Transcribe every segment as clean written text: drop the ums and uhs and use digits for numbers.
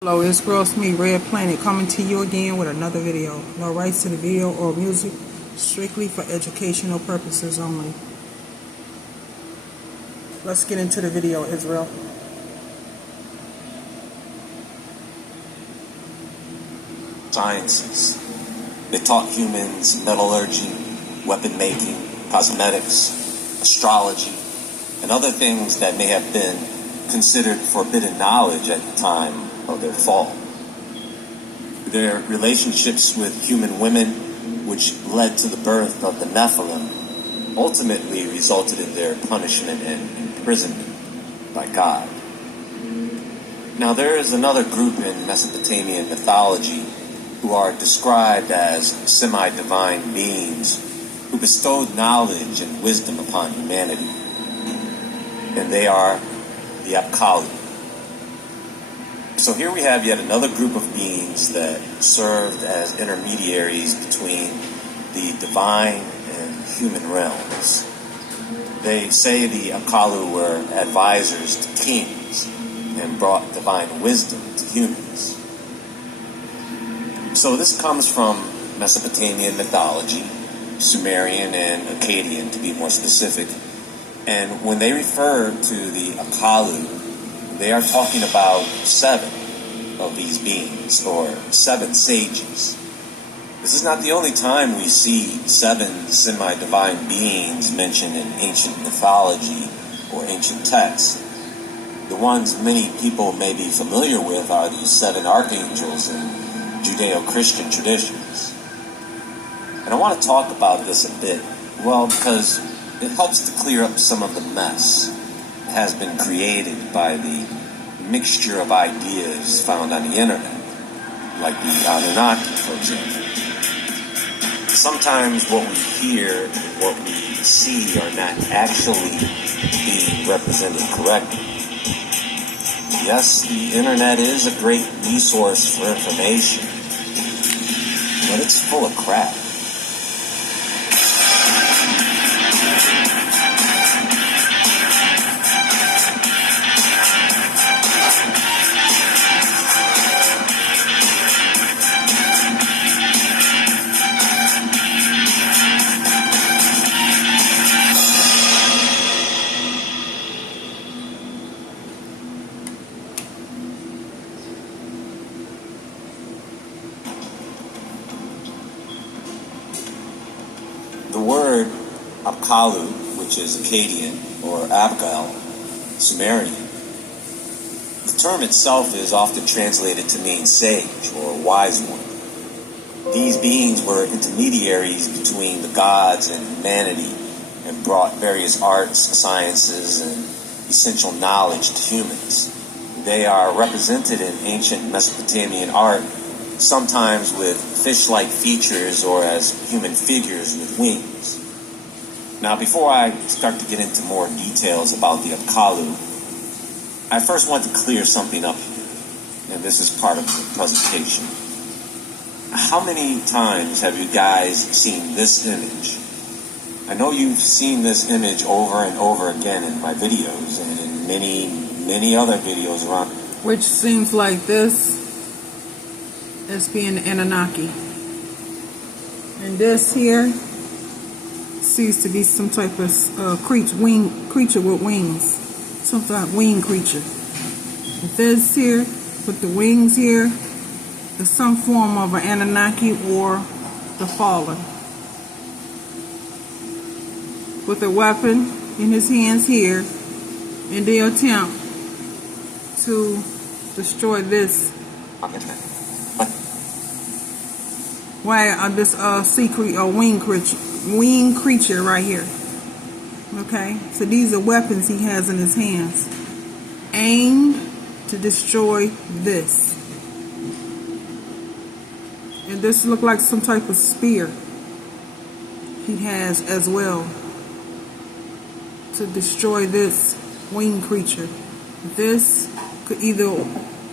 Hello, it's Girls Me Red Planet coming to you again with another video. No rights to the video or music, strictly for educational purposes only. Let's get into the video, Israel. Sciences. It taught humans metallurgy, weapon making, cosmetics, astrology, and other things that may have been considered forbidden knowledge at the time of their fall. Their relationships with human women, which led to the birth of the Nephilim, ultimately resulted in their punishment and imprisonment by God. Now there is another group in Mesopotamian mythology who are described as semi-divine beings who bestowed knowledge and wisdom upon humanity. And they are the Apkallu. So here we have yet another group of beings that served as intermediaries between the divine and human realms. They say the Apkallu were advisors to kings and brought divine wisdom to humans. So this comes from Mesopotamian mythology, Sumerian and Akkadian to be more specific. And when they refer to the Apkallu, they are talking about 7 of these beings, or 7 sages. This is not the only time we see 7 semi-divine beings mentioned in ancient mythology or ancient texts. The ones many people may be familiar with are these 7 archangels in Judeo-Christian traditions. And I want to talk about this a bit, well, because it helps to clear up some of the mess that has been created by the mixture of ideas found on the internet, like the Anunnaki, for example. Sometimes what we hear and what we see are not actually being represented correctly. Yes, the internet is a great resource for information, but it's full of crap. The word Apkallu, which is Akkadian, or Abgal, Sumerian, the term itself is often translated to mean sage or wise one. These beings were intermediaries between the gods and humanity and brought various arts, sciences, and essential knowledge to humans. They are represented in ancient Mesopotamian art, sometimes with fish-like features or as human figures with wings. Now, before I start to get into more details about the Apkallu, I first want to clear something up here, and this is part of the presentation. How many times have you guys seen this image? I know you've seen this image over and over again in my videos and in many other videos around. Which seems like this is being the Anunnaki. And this here seems to be some type of creature with wings. Some type of winged creature. This here, with the wings here, is some form of an Anunnaki or the fallen. With a weapon in his hands here, in the attempt to destroy this. Why this secret or winged creature right here? Okay, so these are weapons he has in his hands, aimed to destroy this. And this look like some type of spear he has as well to destroy this winged creature. This could either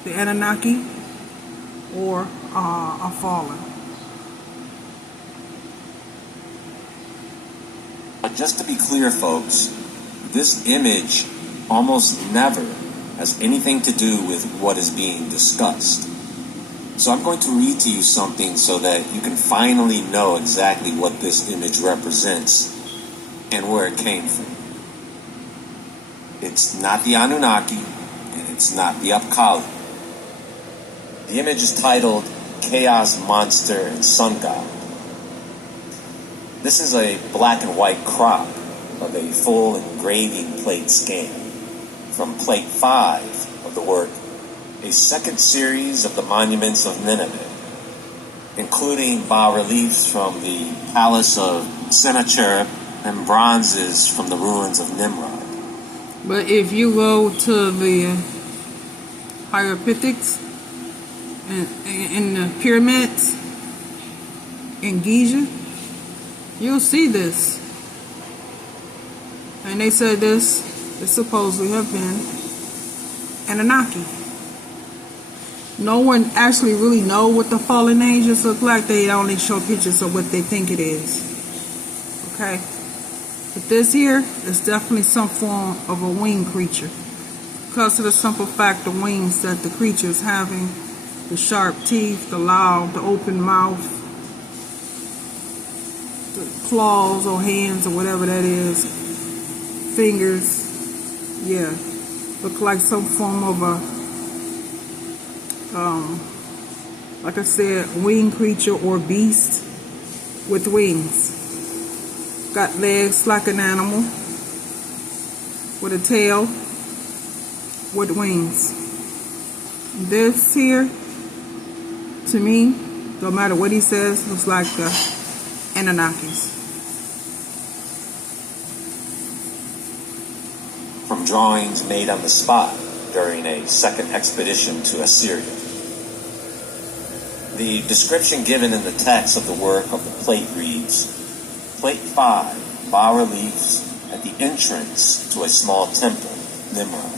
the Anunnaki or a fallen. Just to be clear, folks, this image almost never has anything to do with what is being discussed. So I'm going to read to you something so that you can finally know exactly what this image represents and where it came from. It's not the Anunnaki, and it's not the Apkali. The image is titled Chaos Monster and Sun God. This is a black and white crop of a full engraving plate scan from plate 5 of the work, a second series of the monuments of Nineveh, including bas-reliefs from the palace of Sennacherib and bronzes from the ruins of Nimrod. But if you go to the hieroglyphics and the pyramids in Giza, you'll see this. And they said this supposedly have been Anunnaki. No one actually really know what the fallen angels look like. They only show pictures of what they think it is. Okay? But this here is definitely some form of a winged creature. Because of the simple fact of wings that the creature is having, the sharp teeth, the loud, the open mouth, the claws or hands or whatever that is, fingers, yeah, look like some form of a like I said, winged creature or beast with wings. Got legs like an animal, with a tail, with wings. This here, to me, no matter what he says, looks like the Anunnakis. From drawings made on the spot during a second expedition to Assyria. The description given in the text of the work of the plate reads, Plate 5, bas-reliefs at the entrance to a small temple, Nimrod.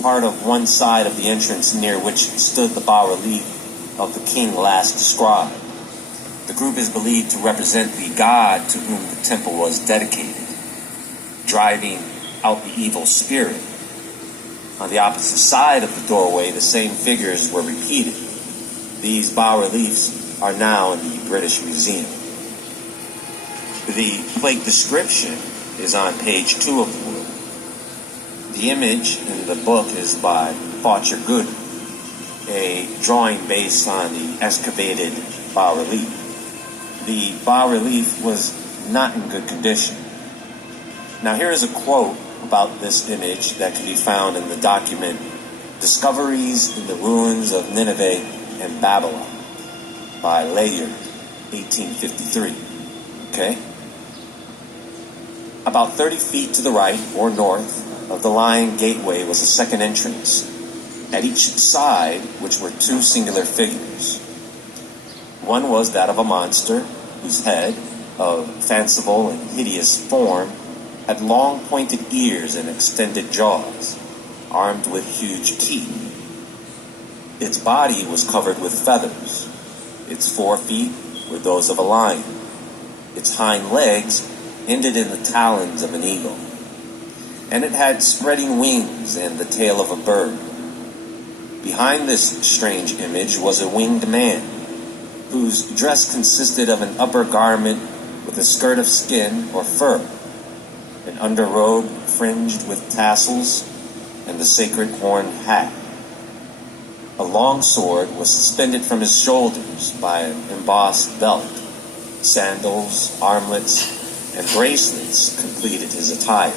Part of one side of the entrance near which stood the bas-relief of the king last described. The group is believed to represent the god to whom the temple was dedicated, driving out the evil spirit. On the opposite side of the doorway, the same figures were repeated. These bas-reliefs are now in the British Museum. The plate description is on page 2 of the work. The image in the book is by Faucher Good, a drawing based on the excavated bas-relief. The bas-relief was not in good condition. Now here is a quote about this image that can be found in the document Discoveries in the Ruins of Nineveh and Babylon by Layard, 1853. Okay? About 30 feet to the right or north of the Lion Gateway was a second entrance, at each side which were two singular figures. One was that of a monster whose head, of fanciful and hideous form, had long pointed ears and extended jaws, armed with huge teeth. Its body was covered with feathers. Its 4 feet were those of a lion. Its hind legs ended in the talons of an eagle. And it had spreading wings and the tail of a bird. Behind this strange image was a winged man, whose dress consisted of an upper garment with a skirt of skin or fur, an underrobe fringed with tassels, and the sacred horned hat. A long sword was suspended from his shoulders by an embossed belt. Sandals, armlets, and bracelets completed his attire.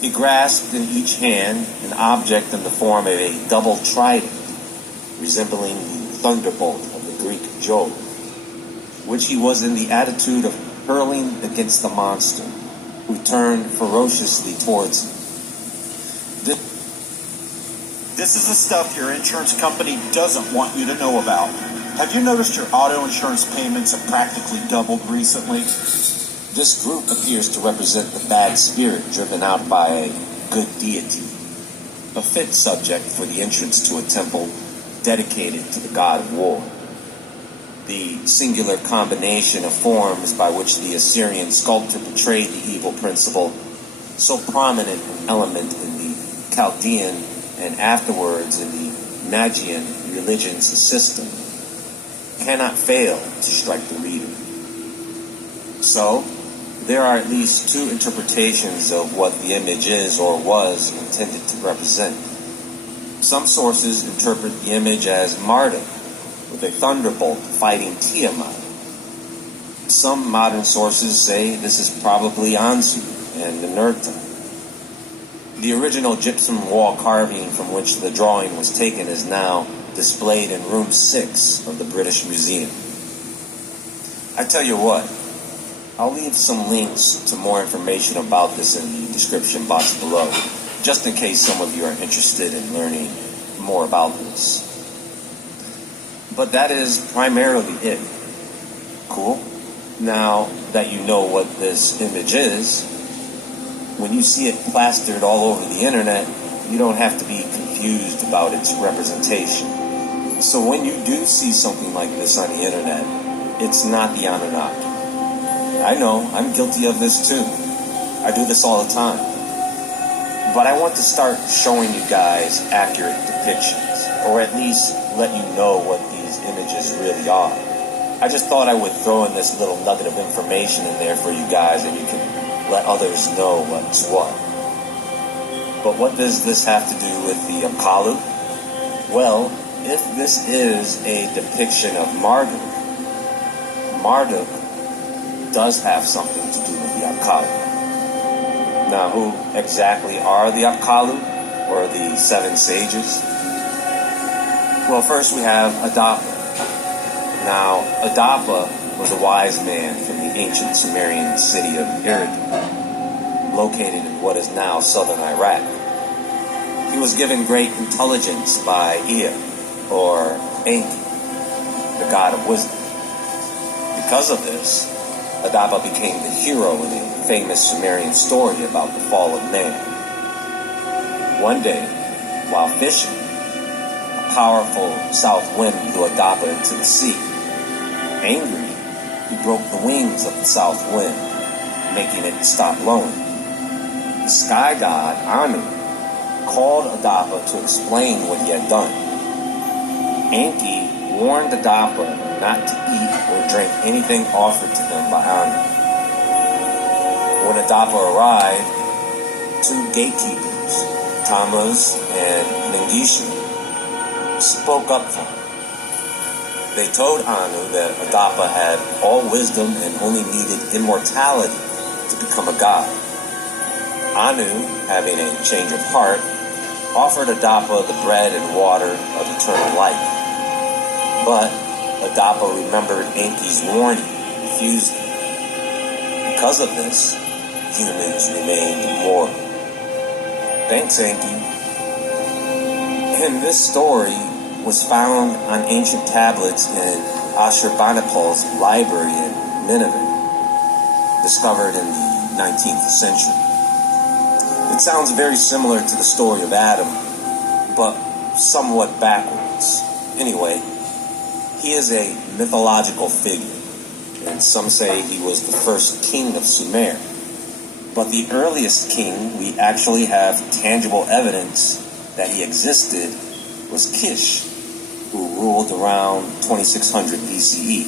He grasped in each hand an object in the form of a double trident, resembling the thunderbolt of the Greek Jove, which he was in the attitude of hurling against the monster, who turned ferociously towards him. This is the stuff your insurance company doesn't want you to know about. Have you noticed your auto insurance payments have practically doubled recently? This group appears to represent the bad spirit driven out by a good deity, a fit subject for the entrance to a temple dedicated to the god of war. The singular combination of forms by which the Assyrian sculptor portrayed the evil principle, so prominent an element in the Chaldean and afterwards in the Magian religions system cannot fail to strike the reader. So, there are at least two interpretations of what the image is or was intended to represent. Some sources interpret the image as Marduk, with a thunderbolt fighting Tiamat. Some modern sources say this is probably Anzu and Ninurta. The original gypsum wall carving from which the drawing was taken is now displayed in room 6 of the British Museum. I tell you what, I'll leave some links to more information about this in the description box below, just in case some of you are interested in learning more about this. But that is primarily it. Cool? Now that you know what this image is, when you see it plastered all over the internet, you don't have to be confused about its representation. So when you do see something like this on the internet, it's not the Anunnaki. I know, I'm guilty of this too. I do this all the time. But I want to start showing you guys accurate depictions, or at least let you know what these images really are. I just thought I would throw in this little nugget of information in there for you guys, and you can let others know what's what. But what does this have to do with the Apkallu? Well, if this is a depiction of Marduk, Marduk does have something to do with the Apkallu. Now, who exactly are the Apkallu, or the 7 sages? Well, first we have Adapa. Now, Adapa was a wise man from the ancient Sumerian city of Eridu, located in what is now southern Iraq. He was given great intelligence by Ea, or Enki, the god of wisdom. Because of this, Adapa became the hero in a famous Sumerian story about the fall of man. One day, while fishing, a powerful south wind blew Adapa into the sea. Angry, he broke the wings of the south wind, making it stop blowing. The sky god, Anu, called Adapa to explain what he had done. Enki warned Adapa not to eat or drink anything offered to him by Anu. When Adapa arrived, 2 gatekeepers, Tammuz and Mengishu, spoke up for him. They told Anu that Adapa had all wisdom and only needed immortality to become a god. Anu, having a change of heart, offered Adapa the bread and water of eternal life. But Adapa remembered Enki's warning and refused it. Because of this, humans remained immortal. Thanks, Enki. And this story was found on ancient tablets in Ashurbanipal's library in Nineveh, discovered in the 19th century. It sounds very similar to the story of Adam, but somewhat backwards. Anyway, he is a mythological figure, and some say he was the first king of Sumer. But the earliest king we actually have tangible evidence that he existed was Kish, who ruled around 2600 BCE.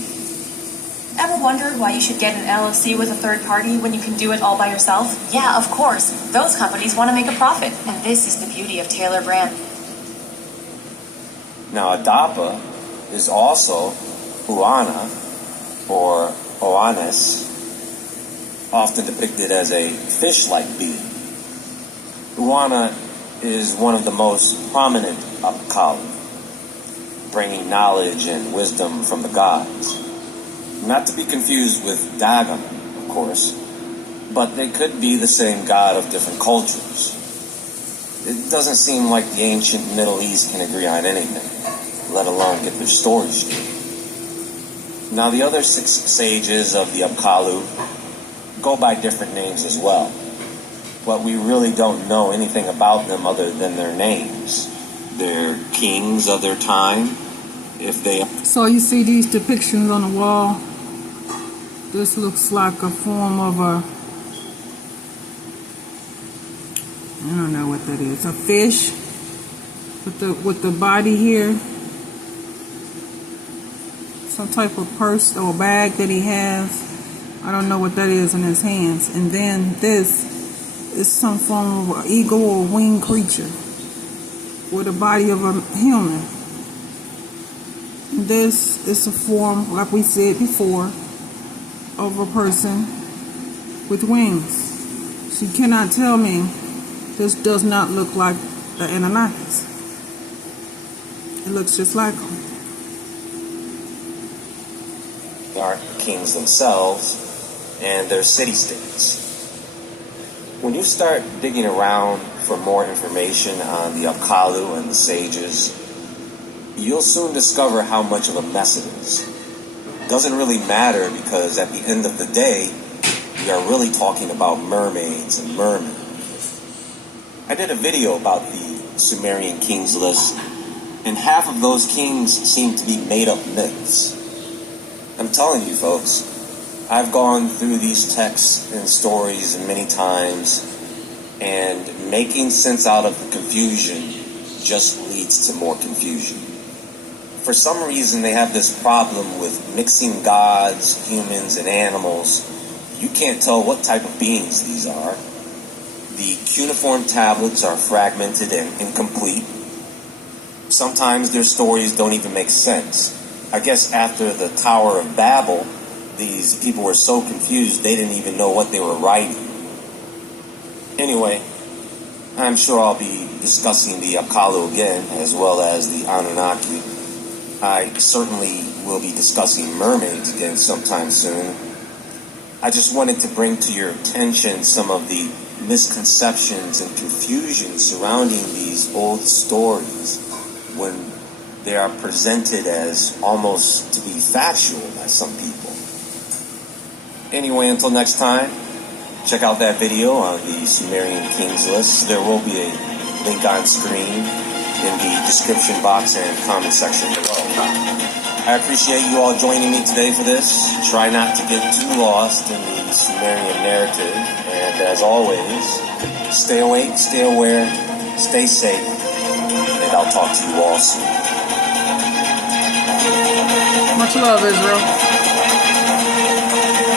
Ever wondered why you should get an LLC with a third party when you can do it all by yourself? Yeah, of course. Those companies want to make a profit, and this is the beauty of Taylor Brand. Now, Adapa is also Uana, or Oannes, often depicted as a fish-like being. Uana is one of the most prominent Apkallu, bringing knowledge and wisdom from the gods. Not to be confused with Dagon, of course, but they could be the same god of different cultures. It doesn't seem like the ancient Middle East can agree on anything, let alone get their stories straight. Now, the other 6 sages of the Apkallu go by different names as well, but we really don't know anything about them other than their names. They're kings of their time. So you see these depictions on the wall. This looks like a form of a I don't know what that is. A fish with the body here. Some type of purse or bag that he has. I don't know what that is in his hands. And then this is some form of eagle or winged creature with the body of a human. This is a form, like we said before, of a person with wings. She cannot tell me this does not look like the Anunnakis. It looks just like them. They aren't kings themselves, and they're city-states. When you start digging around for more information on the Apkallu and the sages, you'll soon discover how much of a mess it is. It doesn't really matter because at the end of the day, we are really talking about mermaids and mermen. I did a video about the Sumerian kings list, and half of those kings seem to be made-up myths. I'm telling you, folks, I've gone through these texts and stories many times, and making sense out of the confusion just leads to more confusion. For some reason, they have this problem with mixing gods, humans, and animals. You can't tell what type of beings these are. The cuneiform tablets are fragmented and incomplete. Sometimes their stories don't even make sense. I guess after the Tower of Babel, these people were so confused they didn't even know what they were writing. Anyway, I'm sure I'll be discussing the Apkallu again, as well as the Anunnaki. I certainly will be discussing mermaids again sometime soon. I just wanted to bring to your attention some of the misconceptions and confusion surrounding these old stories when they are presented as almost to be factual by some people. Anyway, until next time, check out that video on the Sumerian Kings list. There will be a link on screen in the description box and comment section below. I appreciate you all joining me today for this. Try not to get too lost in the Sumerian narrative. And as always, stay awake, stay aware, stay safe, and I'll talk to you all soon. Much love, Israel.